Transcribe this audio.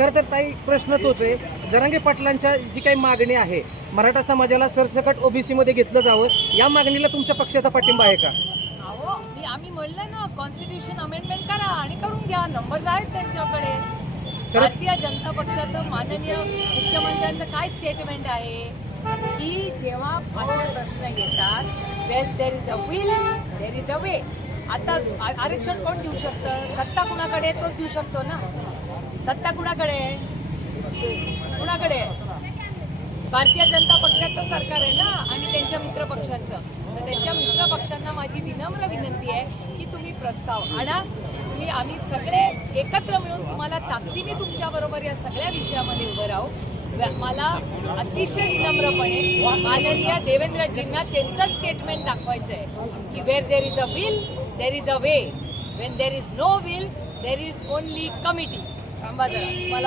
खरं तर ताई प्रश्न तोच आहे, जरांगे पाटलांच्या जी काही मागणी आहे, मराठा समाजाला सरसकट ओबीसी मध्ये घेतलं जावं, या मागणीला तुमच्या पक्षाचा पाठिंबा आहे का? अहो आम्ही म्हणलं ना, कॉन्स्टिट्यूशन अमेंडमेंट करा आणि करून घ्या, नंबर्स आहेत त्यांच्याकडे. भारतीय जनता पक्षाचं माननीय मुख्यमंत्र्यांचं काय स्टेटमेंट आहे की जेव्हा असे प्रश्न येतात, when there is a will there is a way. आता आरक्षण कोण देऊ शकतं? सत्ता कुणाकडे तोच देऊ शकतो ना. सत्ता कुणाकडे कुणाकडे? भारतीय जनता पक्षाचं सरकार आहे ना, आणि त्यांच्या मित्र पक्षांचं. तर त्यांच्या मित्र पक्षांना माझी विनम्र विनंती आहे की तुम्ही प्रस्ताव आणा. आम्ही सगळे एकत्र मिळून तुम्हाला ताकदीने तुमच्याबरोबर या सगळ्या विषयामध्ये उभं राहू. मला अतिशय विनम्रपणे माननीय देवेंद्रजींना त्यांचं स्टेटमेंट दाखवायचं आहे की where there is a will there is a way, when there is no will there is only committee. थांबा जरा.